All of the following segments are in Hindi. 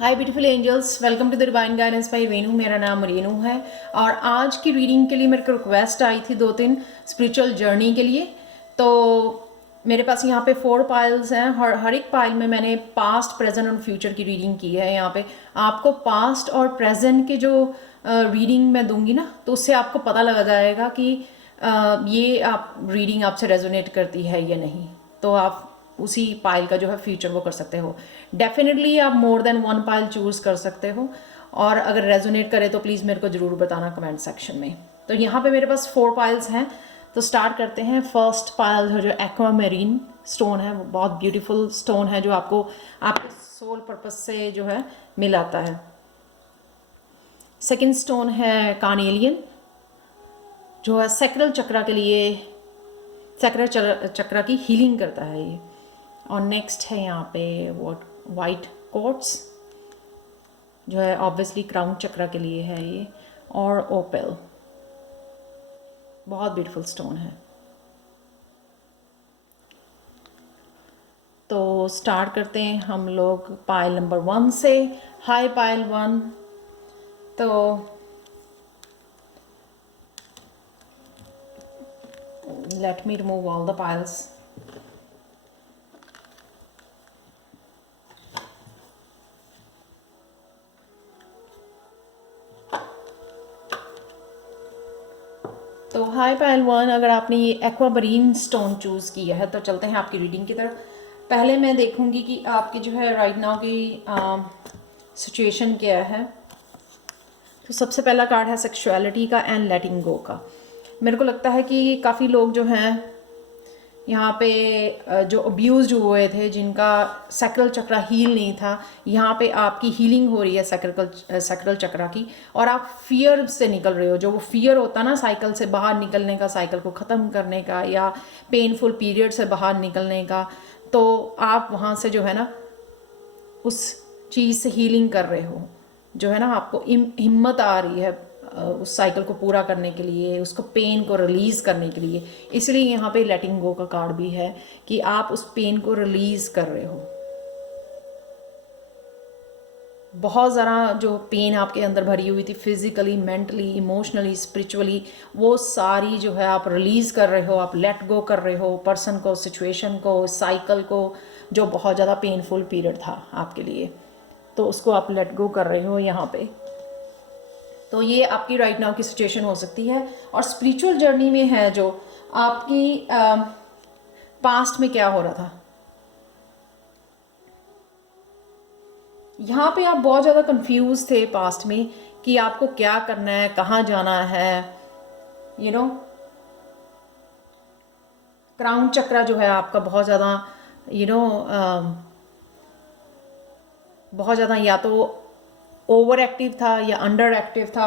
Hi beautiful angels, welcome to the divine guidance by Renu. मेरा नाम रेनू है और आज की रीडिंग के लिए मेरे को रिक्वेस्ट आई थी 2-3 स्पिरिचुअल जर्नी के लिए। तो मेरे पास यहाँ पे 4 पाइल्स हैं। हर एक पाइल में मैंने पास्ट, प्रेजेंट और फ्यूचर की रीडिंग की है। यहाँ पे आपको पास्ट और प्रेजेंट के जो रीडिंग मैं दूंगी ना, तो उससे आपको पता लगा जाएगा कि ये आप रीडिंग आपसे रेजोनेट करती है या नहीं। तो आप उसी पाइल का जो है फ्यूचर वो कर सकते हो। डेफिनेटली आप मोर देन 1 पाइल चूज कर सकते हो और अगर रेजोनेट करे तो प्लीज़ मेरे को ज़रूर बताना कमेंट सेक्शन में। तो यहाँ पे मेरे पास 4 पाइल्स हैं, तो स्टार्ट करते हैं। फर्स्ट पाइल है जो एक्वामेरीन स्टोन है, वो बहुत ब्यूटीफुल स्टोन है जो आपको आपके सोल पर्पस से जो है मिलाता है। सेकेंड स्टोन है कार्नेलियन, जो है सैक्रल चक्रा के लिए, सैक्रल चक्रा की हीलिंग करता है ये। और नेक्स्ट है यहाँ पे वाइट क्वार्ट्ज, जो है ऑब्वियसली क्राउन चक्रा के लिए है ये। और ओपेल, बहुत ब्यूटीफुल स्टोन है। तो स्टार्ट करते हैं हम लोग पाइल नंबर 1 से। High pile 1। तो let me remove all the piles. तो हाई पाइल 1, अगर आपने ये एक्वामरीन स्टोन चूज़ किया है तो चलते हैं आपकी रीडिंग की तरफ। पहले मैं देखूंगी कि आपकी जो है राइट नाउ की सिचुएशन क्या है। तो सबसे पहला कार्ड है सेक्सुअलिटी का एंड लेटिंग गो का। मेरे को लगता है कि काफ़ी लोग जो हैं यहाँ पे जो अब्यूज़ हुए थे, जिनका सैक्रल चक्रा हील नहीं था, यहाँ पे आपकी हीलिंग हो रही है सैक्रल चक्रा की। और आप फियर से निकल रहे हो। जो वो फियर होता ना साइकिल से बाहर निकलने का, साइकिल को ख़त्म करने का या पेनफुल पीरियड से बाहर निकलने का, तो आप वहाँ से जो है ना उस चीज़ से हीलिंग कर रहे हो। जो है ना आपको हिम्मत आ रही है उस साइकिल को पूरा करने के लिए, उसको पेन को रिलीज़ करने के लिए। इसलिए यहाँ पे लेटिंग गो का कार्ड भी है कि आप उस पेन को रिलीज़ कर रहे हो। बहुत ज़्यादा जो पेन आपके अंदर भरी हुई थी, फिजिकली, मेंटली, इमोशनली, स्पिरिचुअली, वो सारी जो है आप रिलीज़ कर रहे हो, आप लेट गो कर रहे हो पर्सन को, सिचुएशन को, साइकिल को, जो बहुत ज़्यादा पेनफुल पीरियड था आपके लिए। तो उसको आप लेट गो कर रहे हो यहाँ पे। तो ये आपकी राइट नाउ की सिचुएशन हो सकती है। और स्पिरिचुअल जर्नी में है जो आपकी पास्ट में क्या हो रहा था। यहाँ पे आप बहुत ज़्यादा कंफ्यूज थे पास्ट में कि आपको क्या करना है, कहाँ जाना है। यू नो क्राउन चक्रा जो है आपका बहुत ज़्यादा बहुत ज़्यादा या तो ओवर एक्टिव था या अंडर एक्टिव था।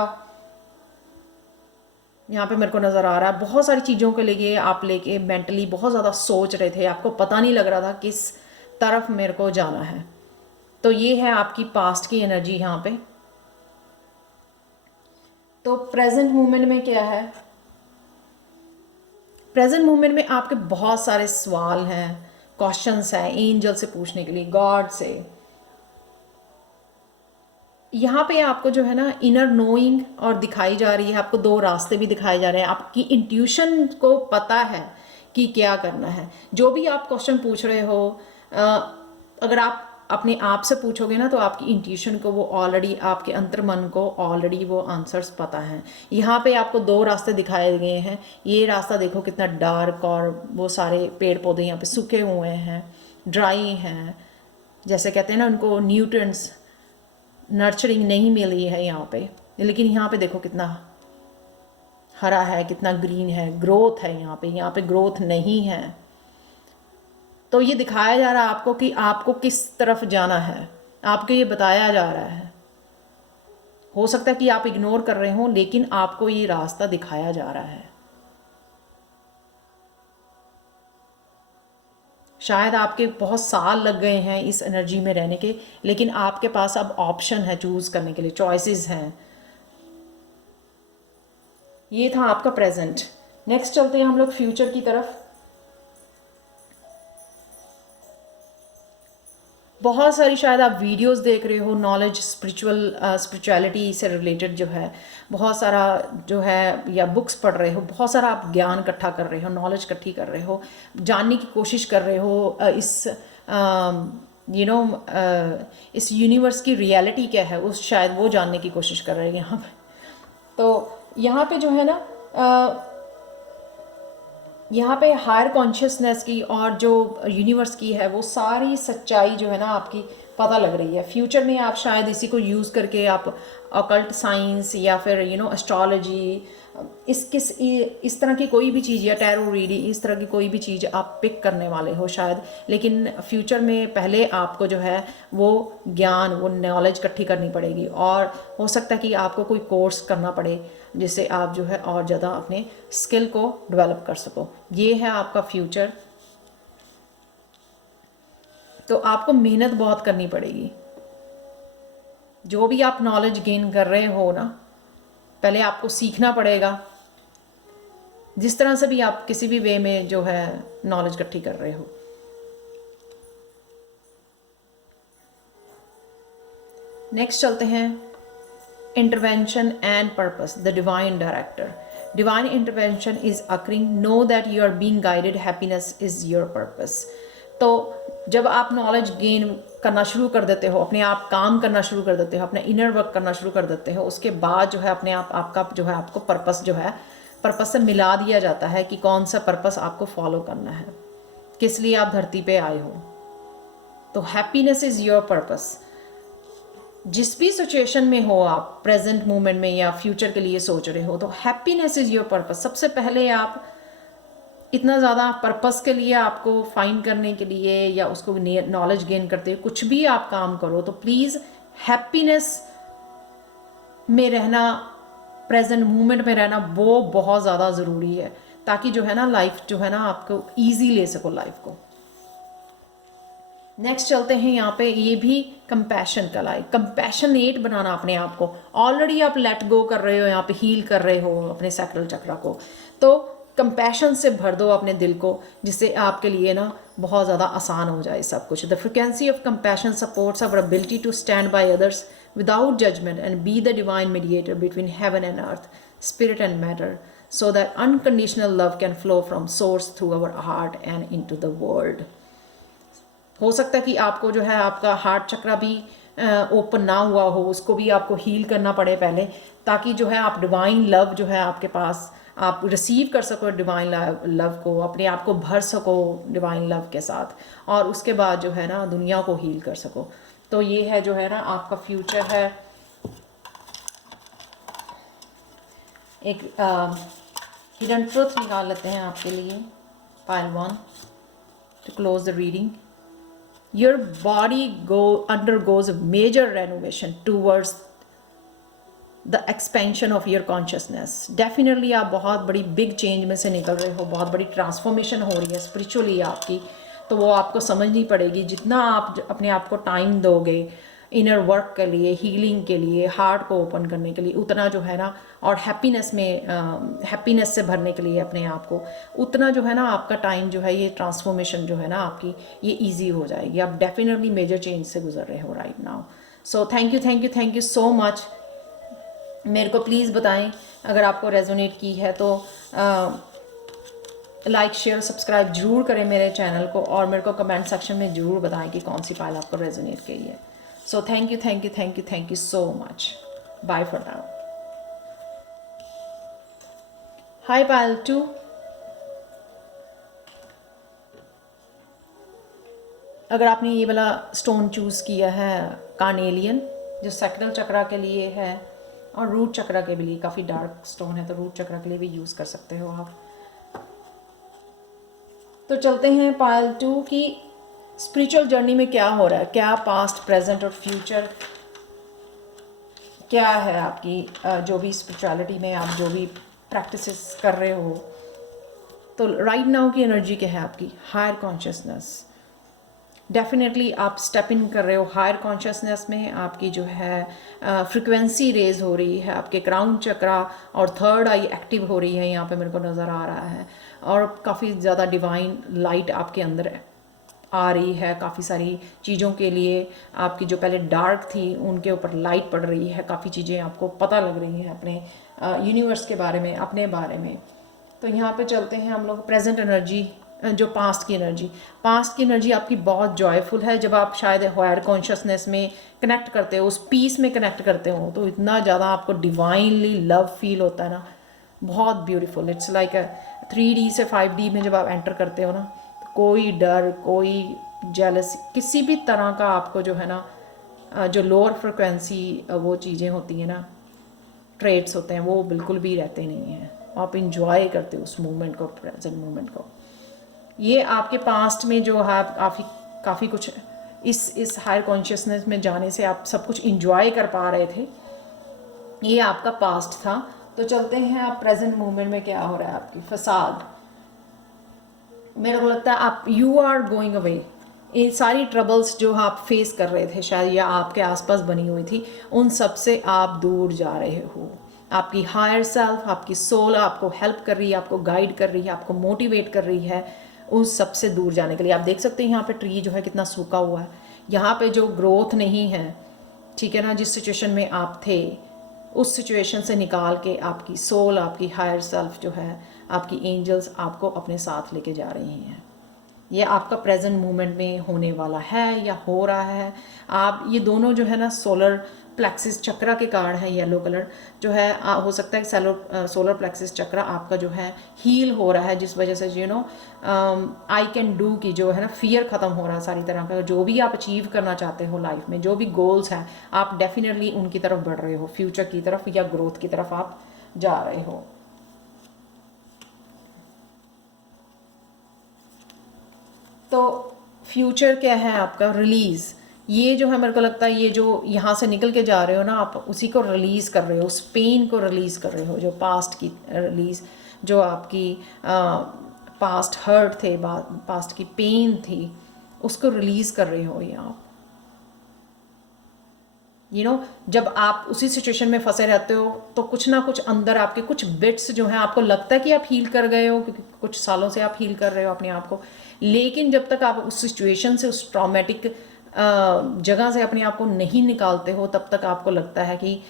यहाँ पे मेरे को नज़र आ रहा है बहुत सारी चीज़ों को लेके मेंटली बहुत ज़्यादा सोच रहे थे। आपको पता नहीं लग रहा था किस तरफ मेरे को जाना है। तो ये है आपकी पास्ट की एनर्जी यहाँ पे। तो प्रेजेंट मोमेंट में क्या है। प्रेजेंट मोमेंट में आपके बहुत सारे सवाल हैं, क्वेश्चंस हैं एंजल से पूछने के लिए, गॉड से। यहाँ पे आपको जो है ना इनर नोइंग और दिखाई जा रही है। आपको 2 रास्ते भी दिखाए जा रहे हैं। आपकी इंट्यूशन को पता है कि क्या करना है। जो भी आप क्वेश्चन पूछ रहे हो, अगर आप अपने आप से पूछोगे ना तो आपकी इंट्यूशन को वो ऑलरेडी, आपके अंतर्मन को ऑलरेडी वो आंसर्स पता हैं। यहाँ पे आपको 2 रास्ते दिखाए गए हैं। ये रास्ता देखो कितना डार्क, और वो सारे पेड़ पौधे यहाँ पे सूखे हुए हैं, ड्राई हैं, जैसे कहते हैं ना उनको न्यूट्रिएंट्स, नर्चरिंग नहीं मिली है यहाँ पे। लेकिन यहाँ पे देखो कितना हरा है, कितना ग्रीन है, ग्रोथ है यहाँ पे ग्रोथ नहीं है। तो ये दिखाया जा रहा है आपको कि आपको किस तरफ जाना है, आपको ये बताया जा रहा है। हो सकता है कि आप इग्नोर कर रहे हो, लेकिन आपको ये रास्ता दिखाया जा रहा है। शायद आपके बहुत साल लग गए हैं इस एनर्जी में रहने के, लेकिन आपके पास अब ऑप्शन है चूज करने के लिए, चॉइसेस हैं। ये था आपका प्रेजेंट। नेक्स्ट चलते हैं हम लोग फ्यूचर की तरफ। बहुत सारी शायद आप वीडियोस देख रहे हो, नॉलेज स्पिरिचुअलिटी से रिलेटेड जो है बहुत सारा जो है, या बुक्स पढ़ रहे हो, बहुत सारा आप ज्ञान इकट्ठा कर रहे हो, नॉलेज इकट्ठी कर रहे हो, जानने की कोशिश कर रहे हो इस इस यूनिवर्स की रियलिटी क्या है, उस शायद वो जानने की कोशिश कर रहे हैं यहाँ पे। तो यहाँ पे जो है ना यहाँ पे हायर कॉन्शियसनेस की और जो यूनिवर्स की है वो सारी सच्चाई जो है ना आपकी पता लग रही है। फ्यूचर में आप शायद इसी को यूज़ करके आप ऑकल्ट साइंस या फिर एस्ट्रोलॉजी, इस तरह की कोई भी चीज़, या टैरो रीडिंग, इस तरह की कोई भी चीज़ आप पिक करने वाले हो शायद। लेकिन फ्यूचर में पहले आपको जो है वो ज्ञान, वो नॉलेज इकट्ठी करनी पड़ेगी, और हो सकता है कि आपको कोई कोर्स करना पड़े जिससे आप जो है और ज़्यादा अपने स्किल को डेवलप कर सको। ये है आपका फ्यूचर। तो आपको मेहनत बहुत करनी पड़ेगी। जो भी आप नॉलेज गेन कर रहे हो ना, पहले आपको सीखना पड़ेगा। जिस तरह से भी आप किसी भी वे में जो है नॉलेज इकट्ठी कर रहे हो। नेक्स्ट चलते हैं, intervention and purpose, the divine director. Divine intervention is occurring. Know that you are being guided. Happiness is your purpose. तो जब आप नॉलेज गेन करना शुरू कर देते हो, अपने आप काम करना शुरू कर देते हो, अपने इनर वर्क करना शुरू कर देते हो, उसके बाद जो है अपने आप आपका जो है आपको पर्पस जो है, पर्पस से मिला दिया जाता है कि कौन सा पर्पस आपको फॉलो करना है, किस लिए आप धरती पे आए हो। तो हैप्पीनेस इज़ योर पर्पस। जिस भी सिचुएशन में हो आप, प्रेजेंट मोमेंट में या फ्यूचर के लिए सोच रहे हो, तो हैप्पीनेस इज़ योर पर्पस। सबसे पहले आप इतना ज़्यादा पर्पस के लिए, आपको फाइंड करने के लिए या उसको नॉलेज गेन करते हुए कुछ भी आप काम करो, तो प्लीज़ हैप्पीनेस में रहना, प्रेजेंट मोमेंट में रहना, वो बहुत ज़्यादा ज़रूरी है, ताकि जो है ना लाइफ जो है ना आपको ईजी ले सको लाइफ को। नेक्स्ट चलते हैं यहाँ पे, ये भी कंपैशन का लाइक, कंपैशनेट बनाना अपने आप को। ऑलरेडी आप लेट गो कर रहे हो, यहाँ पे हील कर रहे हो अपने सैक्रल चक्र को, तो कंपैशन से भर दो अपने दिल को, जिससे आपके लिए ना बहुत ज़्यादा आसान हो जाए सब कुछ। The frequency of compassion supports our ability to stand by others without judgement and be the divine mediator between heaven and earth, spirit and matter, so that unconditional love can flow from source through our heart and into the world. हो सकता है कि आपको जो है आपका हार्ट चक्र भी ओपन ना हुआ हो, उसको भी आपको हील करना पड़े पहले, ताकि जो है आप डिवाइन लव जो है आपके पास आप रिसीव कर सको, डिवाइन लव को अपने आप को भर सको डिवाइन लव के साथ, और उसके बाद जो है ना दुनिया को हील कर सको। तो ये है जो है ना आपका फ्यूचर है। एक हिडन ट्रुथ निकाल लेते हैं आपके लिए, pile 1, to close the reading. Your body undergoes a major renovation towards the expansion of your consciousness. Definitely आप बहुत बड़ी big change में से निकल रहे हो, बहुत बड़ी ट्रांसफॉर्मेशन हो रही है स्पिरिचुअली आपकी। तो वो आपको समझनी पड़ेगी। जितना आप अपने आप को टाइम दोगे इनर वर्क के लिए, हीलिंग के लिए, हार्ट को ओपन करने के लिए, उतना जो है ना, और हैप्पीनेस में हैप्पीनेस से भरने के लिए अपने आप को, उतना जो है ना आपका टाइम जो है, ये ट्रांसफॉर्मेशन जो है ना आपकी, ये इजी हो जाएगी। आप डेफिनेटली मेजर चेंज से गुजर रहे हो right now. So thank you so much. मेरे को प्लीज़ बताएं अगर आपको रेजोनेट की है तो लाइक शेयर सब्सक्राइब जरूर करें मेरे चैनल को, और मेरे को कमेंट सेक्शन में ज़रूर बताएं कि कौन सी फाइल आपको रेजोनेट की है। So thank you so much. Bye for now. Hi pile 2. अगर आपने ये वाला स्टोन चूज़ किया है कार्नेलियन, जो सैक्रल चक्रा के लिए है और रूट चक्रा के लिए, काफ़ी डार्क स्टोन है, तो रूट चक्रा के लिए भी यूज़ कर सकते हो आप। तो चलते हैं पाइल 2 की स्पिरिचुअल जर्नी में क्या हो रहा है, क्या पास्ट, प्रेजेंट और फ्यूचर क्या है आपकी, जो भी स्पिरिचुअलिटी में आप जो भी प्रैक्टिसेस कर रहे हो। तो राइट नाउ की एनर्जी क्या है आपकी, हायर कॉन्शियसनेस। डेफिनेटली आप स्टेप इन कर रहे हो हायर कॉन्शियसनेस में। आपकी जो है फ्रिक्वेंसी रेज हो रही है, आपके क्राउन चक्रा और थर्ड आई एक्टिव हो रही है, यहाँ पे मेरे को नज़र आ रहा है, और काफ़ी ज़्यादा डिवाइन लाइट आपके अंदर आ रही है, काफ़ी सारी चीज़ों के लिए आपकी जो पहले डार्क थी उनके ऊपर लाइट पड़ रही है, काफ़ी चीज़ें आपको पता लग रही हैं अपने यूनिवर्स के बारे में, अपने बारे में। तो यहाँ पे चलते हैं हम लोग प्रेजेंट एनर्जी, जो पास्ट की एनर्जी आपकी बहुत जॉयफुल है। जब आप शायद हायर कॉन्शियसनेस में कनेक्ट करते हो, उस पीस में कनेक्ट करते हो, तो इतना ज़्यादा आपको डिवाइनली लव फील होता है ना, बहुत ब्यूटीफुल। इट्स लाइक 3D से 5D में जब आप एंटर करते हो ना, तो कोई डर, कोई जेलसी, किसी भी तरह का आपको जो है ना, जो लोअर फ्रिक्वेंसी वो चीज़ें होती हैं ना, ट्रेड्स होते हैं, वो बिल्कुल भी रहते नहीं हैं। आप इंजॉय करते हो उस मोमेंट को, प्रेजेंट मोमेंट को। ये आपके पास्ट में जो है काफ़ी कुछ इस हायर कॉन्शियसनेस में जाने से आप सब कुछ इंजॉय कर पा रहे थे, ये आपका पास्ट था। तो चलते हैं आप प्रेजेंट मोमेंट में क्या हो रहा है आपकी फसाद। मेरे को लगता है आप यू आर गोइंग अवे। ये सारी ट्रबल्स जो आप फेस कर रहे थे शायद, या आपके आसपास बनी हुई थी, उन सब से आप दूर जा रहे हो। आपकी हायर सेल्फ, आपकी सोल आपको हेल्प कर रही है, आपको गाइड कर रही है, आपको मोटिवेट कर रही है उस सब से दूर जाने के लिए। आप देख सकते हैं यहाँ पे ट्री जो है कितना सूखा हुआ है, यहाँ पे जो ग्रोथ नहीं है, ठीक है ना, जिस सिचुएशन में आप थे उस सिचुएशन से निकाल के आपकी सोल, आपकी हायर सेल्फ जो है, आपकी एंजल्स आपको अपने साथ लेके जा रही हैं। ये आपका प्रेजेंट मोमेंट में होने वाला है या हो रहा है। आप ये दोनों जो है ना सोलर प्लेक्सिस चक्रा के कारण है, येलो कलर जो है, हो सकता है सोलर प्लेक्सिस चक्रा आपका जो है हील हो रहा है, जिस वजह से आई कैन डू की जो है ना फियर ख़त्म हो रहा है सारी तरह का। जो भी आप अचीव करना चाहते हो लाइफ में, जो भी गोल्स हैं, आप डेफिनेटली उनकी तरफ बढ़ रहे हो, फ्यूचर की तरफ या ग्रोथ की तरफ आप जा रहे हो। तो फ्यूचर क्या है आपका, रिलीज़। ये जो है मेरे को लगता है ये जो यहाँ से निकल के जा रहे हो ना, आप उसी को रिलीज़ कर रहे हो, उस पेन को रिलीज़ कर रहे हो, जो पास्ट की रिलीज़, जो आपकी पास्ट हर्ट थे, पास्ट की पेन थी, उसको रिलीज़ कर रहे हो ये आप। जब आप उसी सिचुएशन में फंसे रहते हो तो कुछ ना कुछ अंदर आपके कुछ बिट्स जो हैं, आपको लगता है कि आप हील कर गए हो, क्योंकि कुछ सालों से आप हील कर रहे हो अपने आप को, लेकिन जब तक आप उस सिचुएशन से, उस ट्रॉमेटिक जगह से अपने आप को नहीं निकालते हो, तब तक आपको लगता है कि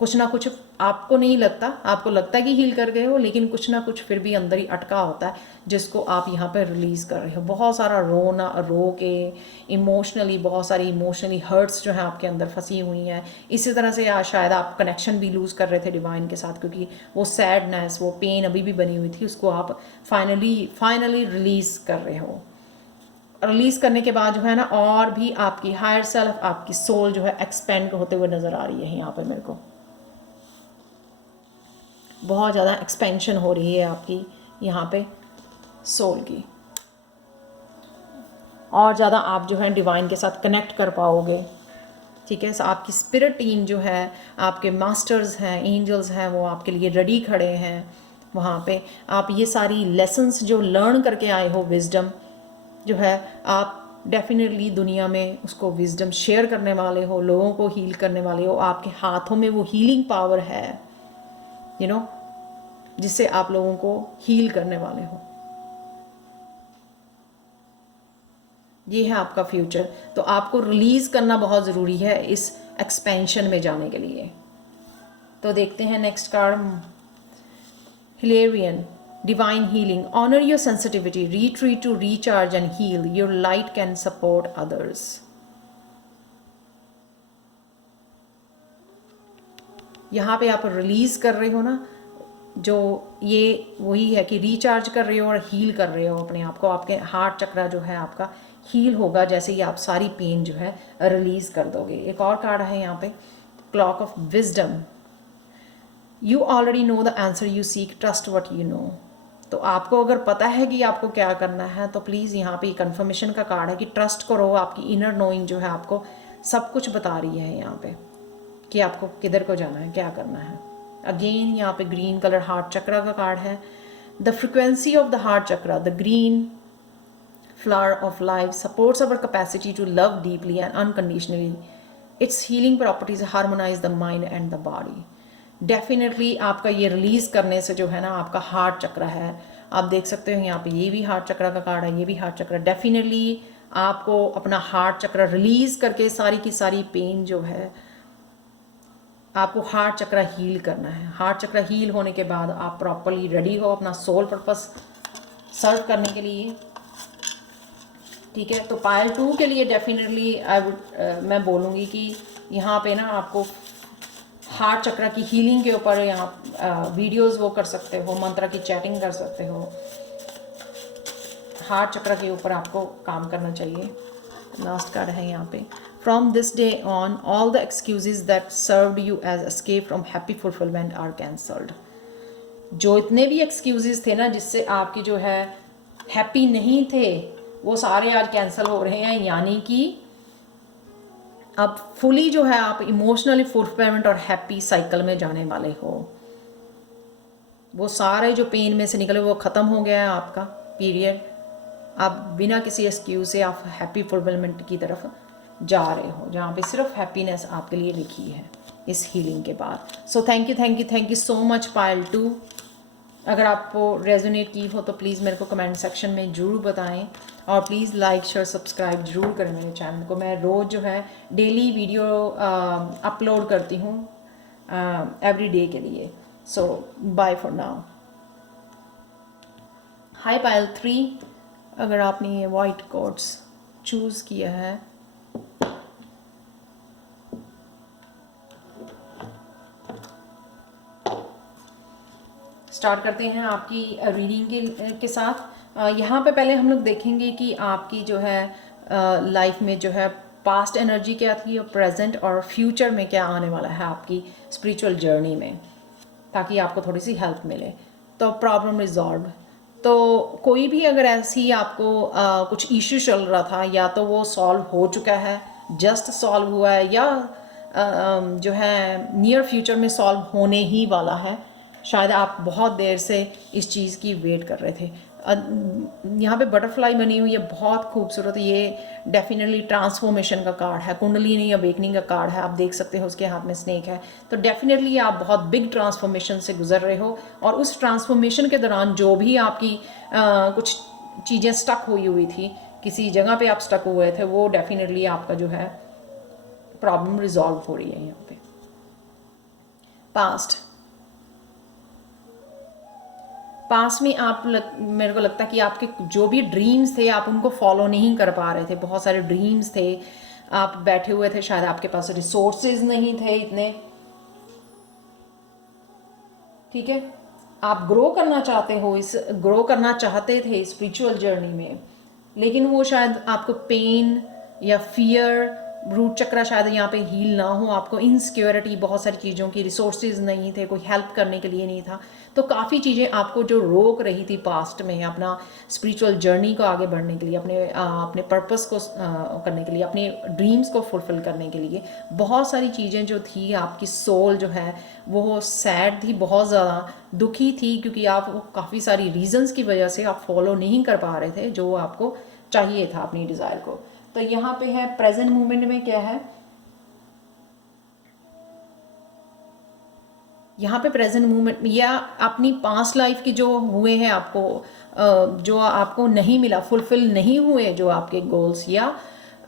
कुछ ना कुछ, आपको नहीं लगता, आपको लगता है कि हील कर गए हो, लेकिन कुछ ना कुछ फिर भी अंदर ही अटका होता है, जिसको आप यहाँ पर रिलीज़ कर रहे हो। बहुत सारा रो के इमोशनली, बहुत सारी इमोशनली हर्ट्स जो हैं आपके अंदर फंसी हुई हैं। इसी तरह से शायद आप कनेक्शन भी लूज़ कर रहे थे डिवाइन के साथ, क्योंकि वो सैडनेस, वो पेन अभी भी बनी हुई थी, उसको आप फाइनली रिलीज़ कर रहे हो। रिलीज़ करने के बाद जो है ना, और भी आपकी हायर सेल्फ, आपकी सोल जो है एक्सपेंड होते हुए नज़र आ रही है। यहाँ पर मेरे को बहुत ज़्यादा एक्सपेंशन हो रही है आपकी यहाँ पे सोल की, और ज़्यादा आप जो है डिवाइन के साथ कनेक्ट कर पाओगे, ठीक है। आपकी स्पिरिट टीम जो है, आपके मास्टर्स हैं, एंजल्स हैं, वो आपके लिए रेडी खड़े हैं वहाँ पे। आप ये सारी लेसन्स जो लर्न करके आए हो, विजडम जो है, आप डेफिनेटली दुनिया में उसको विजडम शेयर करने वाले हो, लोगों को हील करने वाले हो। आपके हाथों में वो हीलिंग पावर है, जिससे आप लोगों को हील करने वाले हो। ये है आपका फ्यूचर। तो आपको रिलीज़ करना बहुत ज़रूरी है इस एक्सपेंशन में जाने के लिए। तो देखते हैं next card, Hilarion, divine healing. Honour your sensitivity, retreat to recharge and heal, your light can support others. यहाँ पे आप रिलीज़ कर रहे हो ना, जो ये वही है कि रिचार्ज कर रहे हो और हील कर रहे हो अपने आप को। आपके हार्ट चक्रा जो है आपका हील होगा जैसे ही आप सारी पेन जो है रिलीज़ कर दोगे। एक और कार्ड है यहाँ पे, clock of wisdom. You already know the answer you seek, trust what you know. तो आपको अगर पता है कि आपको क्या करना है, तो प्लीज़ यहाँ पे कंफर्मेशन का कार्ड है कि ट्रस्ट करो। आपकी इनर नोइंग जो है आपको सब कुछ बता रही है यहाँ पे कि आपको किधर को जाना है, क्या करना है। अगेन यहाँ पे ग्रीन कलर हार्ट चक्रा का कार्ड है। The frequency of the heart chakra, the green flower of life, supports our capacity to love deeply and unconditionally. Its healing properties harmonize the mind and the body. Definitely आपका ये रिलीज़ करने से जो है ना, आपका हार्ट चक्रा है, आप देख सकते हो यहाँ पे, ये भी हार्ट चक्रा का कार्ड है, ये भी हार्ट चक्रा। डेफिनेटली आपको अपना हार्ट चक्र रिलीज करके सारी की सारी पेन जो है, आपको हार्ट चक्र हील करना है। हार्ट चक्र हील होने के बाद आप प्रॉपरली रेडी हो अपना सोल पर्पस सर्व करने के लिए। ठीक है, तो पायल 2 के लिए डेफिनेटली मैं बोलूँगी कि यहाँ पे ना आपको हार्ट चक्र की हीलिंग के ऊपर यहाँ वीडियोस वो कर सकते हो, मंत्र की चैटिंग कर सकते हो। हार्ट चक्र के ऊपर आपको काम करना चाहिए। लास्ट कार्ड है यहाँ पे, from this day on all the excuses that served you as escape from happy fulfilment are cancelled. जो इतने भी एक्सक्यूजेज थे ना जिससे आपकी जो है हैप्पी नहीं थे, वो सारे आज कैंसिल हो रहे हैं। यानी कि अब फुली जो है आप इमोशनली फुलफिलमेंट और हैप्पी साइकिल में जाने वाले हो। वो सारे जो पेन में से निकले वो ख़त्म हो गया है आपका पीरियड। आप बिना किसी एक्सक्यूज से आप हैप्पी फुलफिलमेंट की तरफ जा रहे हो, जहाँ पे सिर्फ हैप्पीनेस आपके लिए लिखी है इस हीलिंग के बाद। So thank you so much Payal 2। अगर आपको रेजोनेट की हो तो प्लीज़ मेरे को कमेंट सेक्शन में ज़रूर बताएं, और प्लीज़ लाइक शेयर सब्सक्राइब ज़रूर करें मेरे चैनल को। मैं रोज़ जो है डेली वीडियो अपलोड करती हूँ एवरी डे के लिए। सो बाय फॉर नाउ। हाय पायल 3, अगर आपने ये वाइट कोट्स चूज़ किया है स्टार्ट करते हैं आपकी रीडिंग के साथ। यहाँ पे पहले हम लोग देखेंगे कि आपकी जो है लाइफ में जो है पास्ट एनर्जी क्या थी और प्रेजेंट और फ्यूचर में क्या आने वाला है आपकी स्पिरिचुअल जर्नी में, ताकि आपको थोड़ी सी हेल्प मिले। तो प्रॉब्लम रिजॉल्व, तो कोई भी अगर ऐसी आपको कुछ इश्यू चल रहा था, या तो वो सॉल्व हो चुका है, जस्ट सॉल्व हुआ है, या जो है नियर फ्यूचर में सॉल्व होने ही वाला है। शायद आप बहुत देर से इस चीज़ की वेट कर रहे थे। यहाँ पे बटरफ्लाई बनी हुई है, बहुत खूबसूरत। ये डेफिनेटली ट्रांसफॉर्मेशन का कार्ड है, कुंडलिनी अवेकनिंग का कार्ड है। आप देख सकते हो उसके हाथ में स्नेक है। तो डेफिनेटली आप बहुत बिग ट्रांसफॉर्मेशन से गुजर रहे हो, और उस ट्रांसफॉर्मेशन के दौरान जो भी आपकी कुछ चीज़ें स्टक हुई थी, किसी जगह पे आप स्टक हुए थे, वो डेफिनेटली आपका जो है प्रॉब्लम रिजॉल्व हो रही है। यहाँ पे पास में आप मेरे को लगता है कि आपके जो भी ड्रीम्स थे आप उनको फॉलो नहीं कर पा रहे थे। बहुत सारे ड्रीम्स थे, आप बैठे हुए थे, शायद आपके पास रिसोर्सेज नहीं थे इतने। ठीक है, आप ग्रो करना चाहते थे स्पिरिचुअल जर्नी में, लेकिन वो शायद आपको पेन या फियर, रूट चक्र शायद यहाँ पे हील ना हो, आपको इनसिक्योरिटी, बहुत सारी चीज़ों की रिसोर्सेज नहीं थे, कोई हेल्प करने के लिए नहीं था। तो काफ़ी चीज़ें आपको जो रोक रही थी पास्ट में अपना स्पिरिचुअल जर्नी को आगे बढ़ने के लिए, अपने पर्पस को करने के लिए, अपने ड्रीम्स को फुलफिल करने के लिए, बहुत सारी चीज़ें जो थी, आपकी सोल जो है वो सैड थी, बहुत ज़्यादा दुखी थी, क्योंकि आप काफ़ी सारी रीजंस की वजह से आप फॉलो नहीं कर पा रहे थे जो आपको चाहिए था अपनी डिज़ायर को। तो यहाँ पे है प्रेजेंट मोमेंट में क्या है, यहाँ पे प्रेजेंट मोमेंट या अपनी पास्ट लाइफ की जो हुए हैं आपको, जो आपको नहीं मिला, फुलफिल नहीं हुए जो आपके गोल्स, या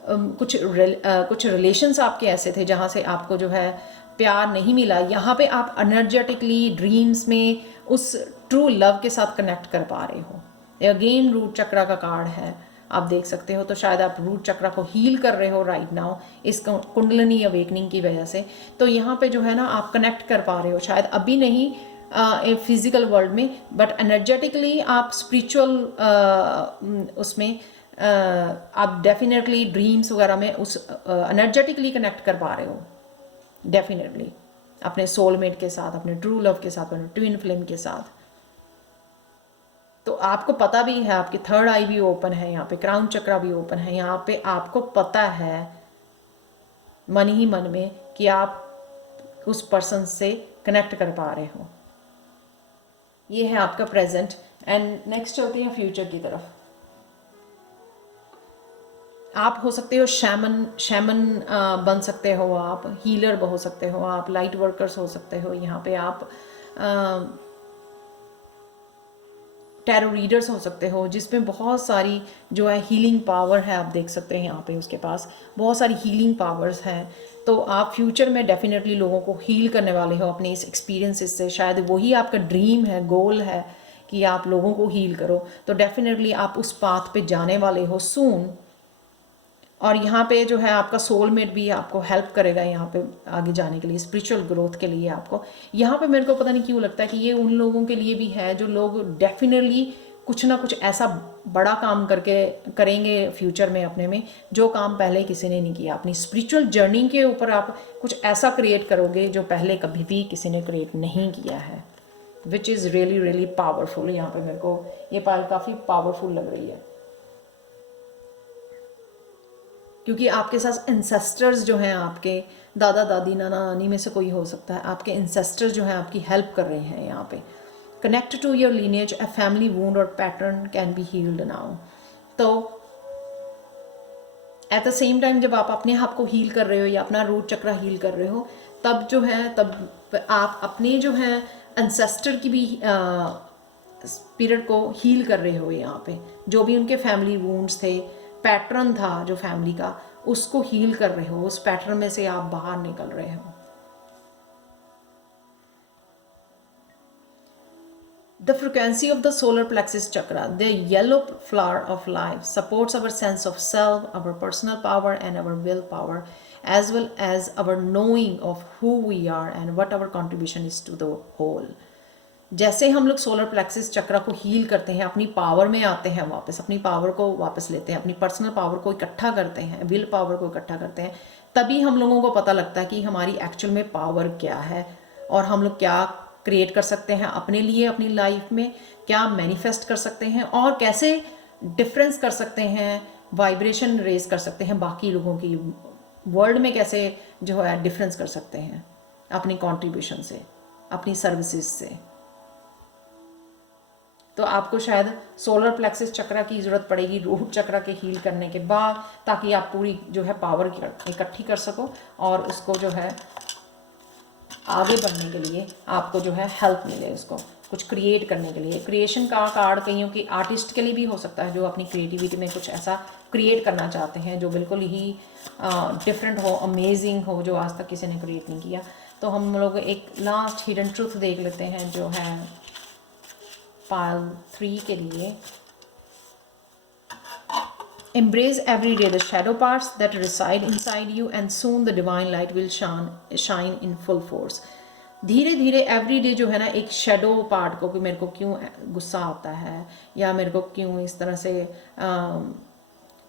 कुछ रिलेशंस आपके ऐसे थे जहाँ से आपको जो है प्यार नहीं मिला। यहाँ पे आप एनर्जेटिकली ड्रीम्स में उस ट्रू लव के साथ कनेक्ट कर पा रहे हो। अगेन रूट चक्र का कार्ड है, आप देख सकते हो। तो शायद आप रूट चक्र को हील कर रहे हो राइट नाउ इस कुंडलिनी अवेकनिंग की वजह से। तो यहाँ पे जो है ना आप कनेक्ट कर पा रहे हो, शायद अभी नहीं फिजिकल वर्ल्ड में, बट एनर्जेटिकली आप स्पिरिचुअल उसमें आप डेफिनेटली ड्रीम्स वगैरह में उस एनर्जेटिकली कनेक्ट कर पा रहे हो, डेफिनेटली अपने सोलमेट के साथ, अपने ट्रू लव के साथ, अपने ट्विन फ्लेम के साथ। तो आपको पता भी है, आपकी थर्ड आई भी ओपन है, यहाँ पे क्राउन चक्र भी ओपन है। यहाँ पे आपको पता है मन ही मन में कि आप उस पर्सन से कनेक्ट कर पा रहे हो। ये है आपका प्रेजेंट। एंड नेक्स्ट चलते हैं फ्यूचर की तरफ। आप हो सकते हो शैमन बन सकते हो, आप हीलर हो सकते हो, आप लाइट वर्कर्स हो सकते हो। यहाँ पे आप टैरो रीडर्स हो सकते हो, जिसमें बहुत सारी जो है हीलिंग पावर है। आप देख सकते हैं यहाँ पे उसके पास बहुत सारी हीलिंग पावर्स हैं। तो आप फ्यूचर में डेफिनेटली लोगों को हील करने वाले हो अपने इस एक्सपीरियंसेस से। शायद वही आपका ड्रीम है, गोल है कि आप लोगों को हील करो। तो डेफिनेटली आप उस पाथ पे जाने वाले हो सून। और यहाँ पे जो है आपका सोलमेट भी आपको हेल्प करेगा यहाँ पे आगे जाने के लिए, स्पिरिचुअल ग्रोथ के लिए। आपको यहाँ पे मेरे को पता नहीं क्यों लगता है कि ये उन लोगों के लिए भी है जो लोग डेफिनेटली कुछ ना कुछ ऐसा बड़ा काम करके करेंगे फ्यूचर में अपने में, जो काम पहले किसी ने नहीं किया। अपनी स्पिरिचुअल जर्नी के ऊपर आप कुछ ऐसा क्रिएट करोगे जो पहले कभी भी किसी ने क्रिएट नहीं किया है, which is really really powerful. यहाँ पे मेरे को ये पाल काफ़ी पावरफुल लग रही है, क्योंकि आपके साथ एंसेस्टर्स जो हैं, आपके दादा दादी नाना नानी में से कोई हो सकता है, आपके एंसेस्टर्स जो हैं आपकी हेल्प कर रहे हैं यहाँ पे। Connect to your lineage, a family wound or pattern can be healed now. तो एट द सेम टाइम जब आप अपने आप को हील कर रहे हो या अपना रूट चक्र हील कर रहे हो, तब जो है तब आप अपने जो है एंसेस्टर की भी स्पिरिट को हील कर रहे हो यहाँ पे। जो भी उनके फैमिली वूंड्स थे, पैटर्न था जो फैमिली का, उसको हील कर रहे हो। उस पैटर्न में से आप बाहर निकल रहे हो। The frequency of the solar plexus chakra, the yellow flower of life, supports our sense of self, our personal power, and our willpower, as well as our knowing of who we are and what our contribution is to the whole. जैसे हम लोग सोलर प्लेक्सिस चक्र को हील करते हैं, अपनी पावर में आते हैं वापस, अपनी पावर को वापस लेते हैं, अपनी पर्सनल पावर को इकट्ठा करते हैं, विल पावर को इकट्ठा करते हैं, तभी हम लोगों को पता लगता है कि हमारी एक्चुअल में पावर क्या है और हम लोग क्या क्रिएट कर सकते हैं अपने लिए, अपनी लाइफ में क्या मैनिफेस्ट कर सकते हैं और कैसे डिफरेंस कर सकते हैं, वाइब्रेशन रेज कर सकते हैं बाकी लोगों की वर्ल्ड में, कैसे जो है डिफरेंस कर सकते हैं अपनी कंट्रीब्यूशन से, अपनी सर्विसेज से। तो आपको शायद सोलर प्लेक्सिस चक्र की ज़रूरत पड़ेगी रूट चक्र के हील करने के बाद, ताकि आप पूरी जो है पावर इकट्ठी कर सको और उसको जो है आगे बढ़ने के लिए आपको जो है हेल्प मिले, उसको कुछ क्रिएट करने के लिए। क्रिएशन का कार्ड कईयों की आर्टिस्ट के लिए भी हो सकता है, जो अपनी क्रिएटिविटी में कुछ ऐसा क्रिएट करना चाहते हैं जो बिल्कुल ही डिफरेंट हो, अमेजिंग हो, जो आज तक किसी ने क्रिएट नहीं किया। तो हम लोग एक लास्ट हिडन ट्रूथ देख लेते हैं जो है पाइल 3 के लिए। Embrace every day the shadow parts that reside inside you and soon the divine light will shine in full force. धीरे धीरे एवरी डे जो है ना एक शेडो पार्ट को, कि मेरे को क्यों गुस्सा आता है या मेरे को क्यों इस तरह से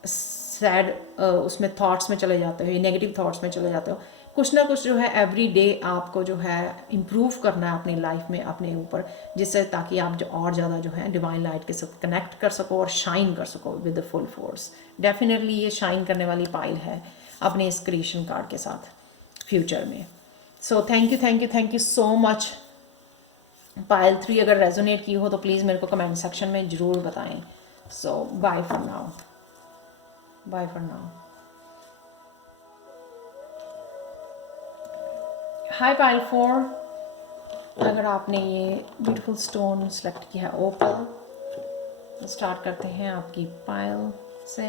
सैड उसमें थॉट्स में चले जाते हो, नेगेटिव थॉट्स में चले जाते हो, कुछ ना कुछ जो है एवरी डे आपको जो है इम्प्रूव करना है अपनी लाइफ में, अपने ऊपर, जिससे ताकि आप जो और ज़्यादा जो है डिवाइन लाइट के साथ कनेक्ट कर सको और शाइन कर सको with the full force. Definitely ये शाइन करने वाली पाइल है अपने इस क्रिएशन कार्ड के साथ फ्यूचर में। सो thank you so much. Pile 3 अगर रेजोनेट की हो तो प्लीज़ मेरे को कमेंट सेक्शन में ज़रूर बताएं। So bye for now, bye for now. Hi Payal 4, अगर आपने ये ब्यूटीफुल स्टोन सेलेक्ट किया है ओपल, स्टार्ट करते हैं आपकी पाइल से।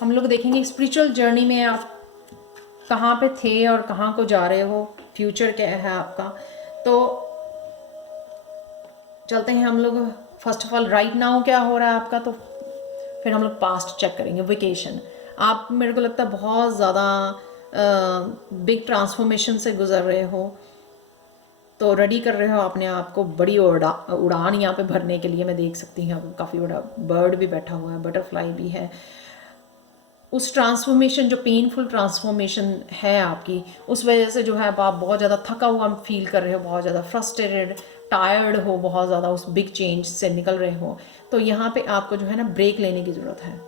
हम लोग देखेंगे स्पिरिचुअल जर्नी में आप कहाँ पे थे और कहाँ को जा रहे हो, फ्यूचर क्या है आपका। तो चलते हैं हम लोग first of all right now क्या हो रहा है आपका, तो फिर हम लोग पास्ट चेक करेंगे। वेकेशन, आप मेरे को लगता है बहुत ज़्यादा बिग ट्रांसफॉर्मेशन से गुजर रहे हो, तो रेडी कर रहे हो अपने आप को बड़ी उड़ान यहाँ पे भरने के लिए। मैं देख सकती हूँ काफ़ी बड़ा बर्ड भी बैठा हुआ है, बटरफ्लाई भी है। उस ट्रांसफॉर्मेशन, जो पेनफुल ट्रांसफॉर्मेशन है आपकी, उस वजह से जो है आप बहुत ज़्यादा थका हुआ फील कर रहे हो, बहुत ज़्यादा फ्रस्ट्रेटेड, टायर्ड हो, बहुत ज़्यादा उस बिग चेंज से निकल रहे हो। तो यहाँ पे आपको जो है ना ब्रेक लेने की ज़रूरत है।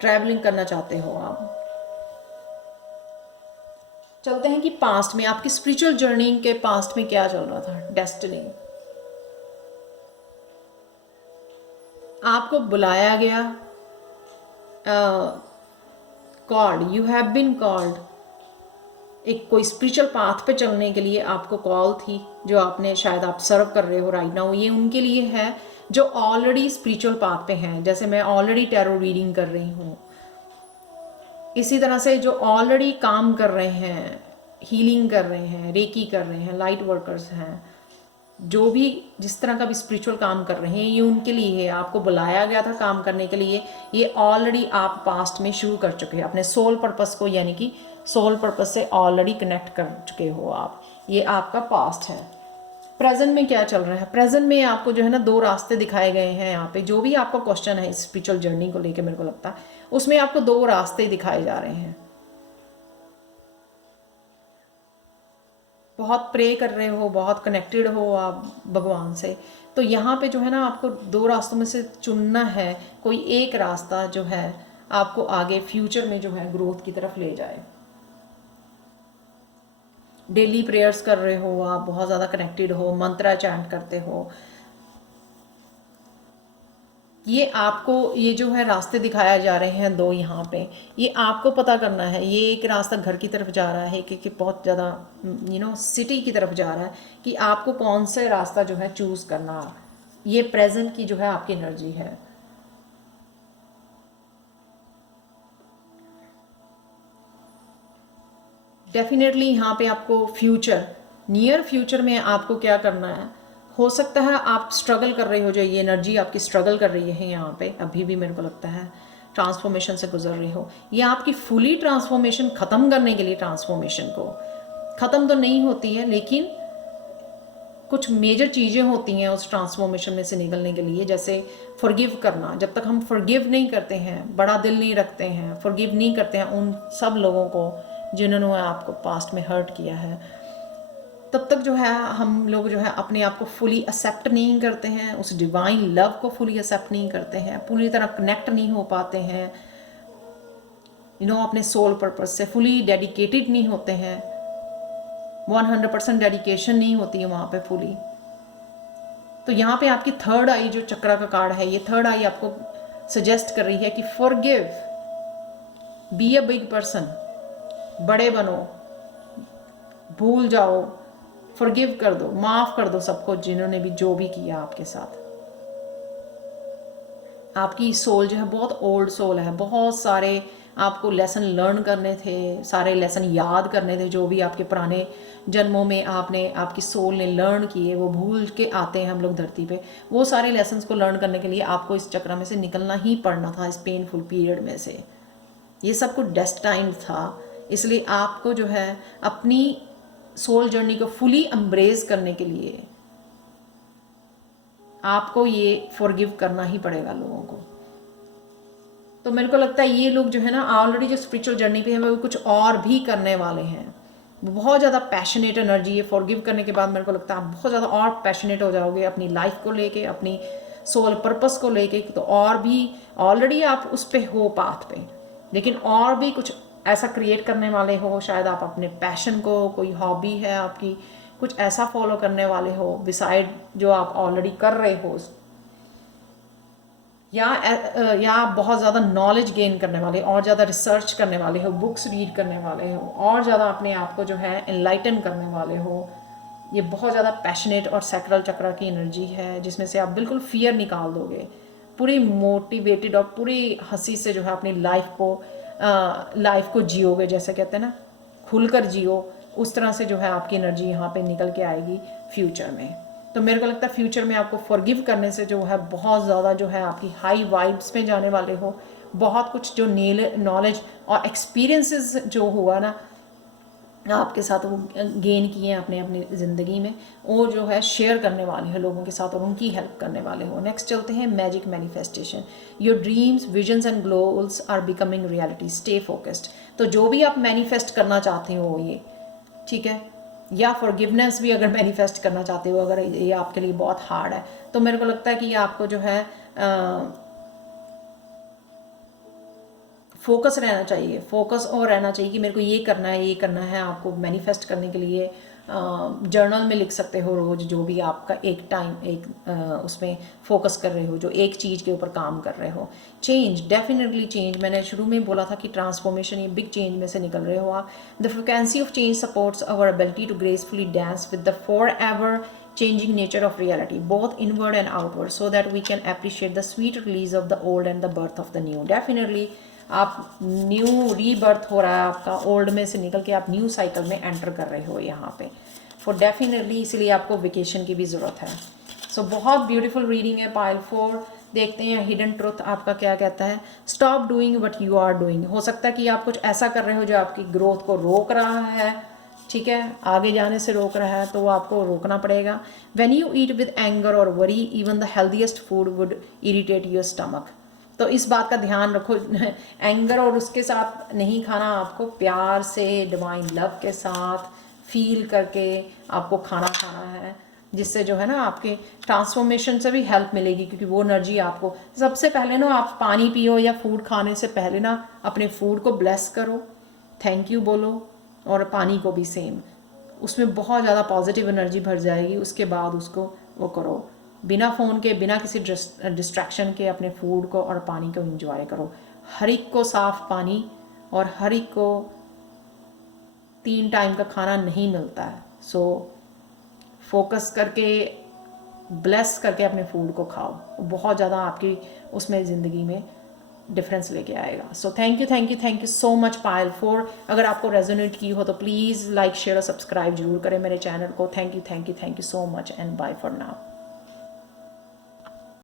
ट्रैवलिंग करना चाहते हो आप। चलते हैं कि पास्ट में आपकी स्पिरिचुअल जर्नी के पास्ट में क्या चल रहा था। डेस्टिनी, आपको बुलाया गया, called, you have been called एक कोई स्पिरिचुअल पाथ पे चलने के लिए आपको कॉल थी, जो आपने शायद आप सर्व कर रहे हो राइट नाउ, ये उनके लिए है जो ऑलरेडी स्पिरिचुअल पाथ पे हैं। जैसे मैं ऑलरेडी टैरो रीडिंग कर रही हूँ, इसी तरह से जो ऑलरेडी काम कर रहे हैं, हीलिंग कर रहे हैं, रेकी कर रहे हैं, लाइट वर्कर्स हैं, जो भी जिस तरह का भी स्पिरिचुअल काम कर रहे हैं, ये उनके लिए है। आपको बुलाया गया था काम करने के लिए, ये ऑलरेडी आप पास्ट में शुरू कर चुके हैं अपने सोल पर्पस को, यानी कि सोल पर्पस से ऑलरेडी कनेक्ट कर चुके हो आप। ये आपका पास्ट है। प्रेजेंट में क्या चल रहा है? प्रेजेंट में आपको जो है ना 2 रास्ते दिखाए गए हैं यहाँ पे। जो भी आपका क्वेश्चन है स्पिरिचुअल जर्नी को लेके, मेरे को लगता है उसमें आपको 2 रास्ते दिखाए जा रहे हैं। बहुत प्रे कर रहे हो, बहुत कनेक्टेड हो आप भगवान से, तो यहाँ पे जो है ना आपको 2 रास्तों में से चुनना है। कोई एक रास्ता जो है आपको आगे फ्यूचर में जो है ग्रोथ की तरफ ले जाए। डेली प्रेयर्स कर रहे हो आप, बहुत ज़्यादा कनेक्टेड हो, मंत्रा चैंट करते हो, ये आपको ये जो है रास्ते दिखाया जा रहे हैं 2 यहाँ पे, ये आपको पता करना है। ये एक रास्ता घर की तरफ जा रहा है कि बहुत ज़्यादा सिटी की तरफ जा रहा है, कि आपको कौन सा रास्ता जो है चूज़ करना। ये प्रेजेंट की जो है आपकी एनर्जी है। डेफिनेटली यहाँ पे आपको फ्यूचर, नियर फ्यूचर में आपको क्या करना है, हो सकता है आप स्ट्रगल कर रहे हो, जो ये एनर्जी आपकी स्ट्रगल कर रही है यहाँ पे अभी भी, मेरे को लगता है ट्रांसफॉर्मेशन से गुजर रही हो। ये आपकी फुली ट्रांसफॉर्मेशन ख़त्म करने के लिए, ट्रांसफॉर्मेशन को ख़त्म तो नहीं होती है, लेकिन कुछ मेजर चीज़ें होती हैं उस ट्रांसफॉर्मेशन में से निकलने के लिए। जैसे फॉरगिव करना। जब तक हम फॉरगिव नहीं करते हैं, बड़ा दिल नहीं रखते हैं, फॉरगिव नहीं करते हैं उन सब लोगों को जिन्होंने आपको पास्ट में हर्ट किया है, तब तक जो है हम लोग जो है अपने आप को फुली एक्सेप्ट नहीं करते हैं, उस डिवाइन लव को फुली एक्सेप्ट नहीं करते हैं, पूरी तरह कनेक्ट नहीं हो पाते हैं, अपने सोल पर्पस से फुली डेडिकेटेड नहीं होते हैं, 100% डेडिकेशन नहीं होती है वहाँ पे फुली। तो यहाँ पे आपकी थर्ड आई जो चक्रा का कार्ड है, ये थर्ड आई आपको सजेस्ट कर रही है कि forgive, be a big person, बड़े बनो, भूल जाओ, फॉरगिव कर दो, माफ़ कर दो सबको जिन्होंने भी जो भी किया आपके साथ। आपकी सोल जो है बहुत ओल्ड सोल है, बहुत सारे आपको लेसन लर्न करने थे, सारे लेसन याद करने थे, जो भी आपके पुराने जन्मों में आपकी सोल ने लर्न किए, वो भूल के आते हैं हम लोग धरती पे। वो सारे लेसन्स को लर्न करने के लिए आपको इस चक्र में से निकलना ही पड़ना था, इस पेनफुल पीरियड में से। ये सब कुछ डेस्टाइन्ड था, इसलिए आपको जो है अपनी सोल जर्नी को फुली एम्ब्रेस करने के लिए आपको ये फॉरगिव करना ही पड़ेगा लोगों को। तो मेरे को लगता है ये लोग जो है ना ऑलरेडी जो स्पिरिचुअल जर्नी पे हैं, वो कुछ और भी करने वाले हैं। बहुत ज़्यादा पैशनेट एनर्जी है। फॉरगिव करने के बाद मेरे को लगता है आप बहुत ज़्यादा और पैशनेट हो जाओगे अपनी लाइफ को लेके, अपनी सोल पर्पस को लेके। तो और भी ऑलरेडी आप उस पे हो पाथ पे, लेकिन और भी कुछ ऐसा क्रिएट करने वाले हो। शायद आप अपने पैशन को, कोई हॉबी है आपकी, कुछ ऐसा फॉलो करने वाले हो बिसाइड जो आप ऑलरेडी कर रहे हो, या आप बहुत ज़्यादा नॉलेज गेन करने वाले, और ज़्यादा रिसर्च करने वाले हो, बुक्स रीड करने वाले हो, और ज़्यादा अपने आप को जो है एनलाइटन करने वाले हो। ये बहुत ज़्यादा पैशनेट और सैक्रल चक्र की एनर्जी है, जिसमें से आप बिल्कुल फियर निकाल दोगे, पूरी मोटिवेटेड और पूरी हंसी से जो है अपनी लाइफ को जियोगे। जैसे कहते हैं ना, खुलकर जियो, उस तरह से जो है आपकी एनर्जी यहाँ पे निकल के आएगी फ्यूचर में। तो मेरे को लगता है फ्यूचर में आपको फॉरगिव करने से जो है बहुत ज़्यादा जो है आपकी हाई वाइब्स में जाने वाले हो। बहुत कुछ जो नॉलेज और एक्सपीरियंसेस जो हुआ ना आपके साथ, वो गेन किए हैं अपने अपनी ज़िंदगी में, वो जो है शेयर करने वाले हैं लोगों के साथ और उनकी हेल्प करने वाले हो। नेक्स्ट चलते हैं magic manifestation. Your dreams, visions and goals are becoming reality, stay focused. तो जो भी आप मैनिफेस्ट करना चाहते हो ये, ठीक है, या फॉरगिवनेस भी अगर मैनिफेस्ट करना चाहते हो, अगर ये आपके लिए बहुत हार्ड है, तो मेरे को लगता है कि आपको जो है फोकस रहना चाहिए। फोकस और रहना चाहिए कि मेरे को ये करना है, ये करना है। आपको मैनिफेस्ट करने के लिए जर्नल में लिख सकते हो रोज़, जो भी आपका एक टाइम उसमें फोकस कर रहे हो, जो एक चीज़ के ऊपर काम कर रहे हो। चेंज, डेफिनेटली चेंज, मैंने शुरू में बोला था कि ट्रांसफॉर्मेशन, ये बिग चेंज में से निकल रहे हो आप। The frequency of change supports our ability to gracefully dance with the forever changing nature of reality, both inward and outward, so that we can appreciate the sweet release of the old and the birth of the new. Definitely आप न्यू रीबर्थ हो रहा है आपका, ओल्ड में से निकल के आप न्यू साइकिल में एंटर कर रहे हो यहाँ पे, फॉर डेफिनेटली, इसलिए आपको वेकेशन की भी ज़रूरत है। सो बहुत ब्यूटीफुल रीडिंग है पाइल 4। देखते हैं हिडन ट्रुथ आपका क्या कहता है। Stop doing what you are doing. हो सकता है कि आप कुछ ऐसा कर रहे हो जो आपकी ग्रोथ को रोक रहा है, ठीक है, आगे जाने से रोक रहा है, तो वो आपको रोकना पड़ेगा। When you eat with anger or worry, even the healthiest food would irritate your stomach. तो इस बात का ध्यान रखो, एंगर और उसके साथ नहीं खाना, आपको प्यार से, डिवाइन लव के साथ फील करके आपको खाना खाना है, जिससे जो है ना आपके ट्रांसफॉर्मेशन से भी हेल्प मिलेगी, क्योंकि वो एनर्जी आपको, सबसे पहले ना आप पानी पियो या फूड खाने से पहले ना अपने फूड को ब्लेस करो, थैंक यू बोलो, और पानी को भी सेम, उसमें बहुत ज़्यादा पॉजिटिव एनर्जी भर जाएगी। उसके बाद उसको वो करो, बिना फ़ोन के, बिना किसी डिस्ट्रैक्शन के अपने फूड को और पानी को एंजॉय करो। हर एक को साफ़ पानी और हर एक को 3 टाइम का खाना नहीं मिलता है। सो फोकस करके, ब्लेस करके अपने फूड को खाओ, बहुत ज़्यादा आपकी उसमें ज़िंदगी में डिफरेंस लेके आएगा। So thank you, thank you, thank you so much Payal 4। अगर आपको रेजोनेट की हो तो प्लीज़ लाइक, शेयर और सब्सक्राइब जरूर करें मेरे चैनल को। Thank you, thank you, thank you so much and bye for now.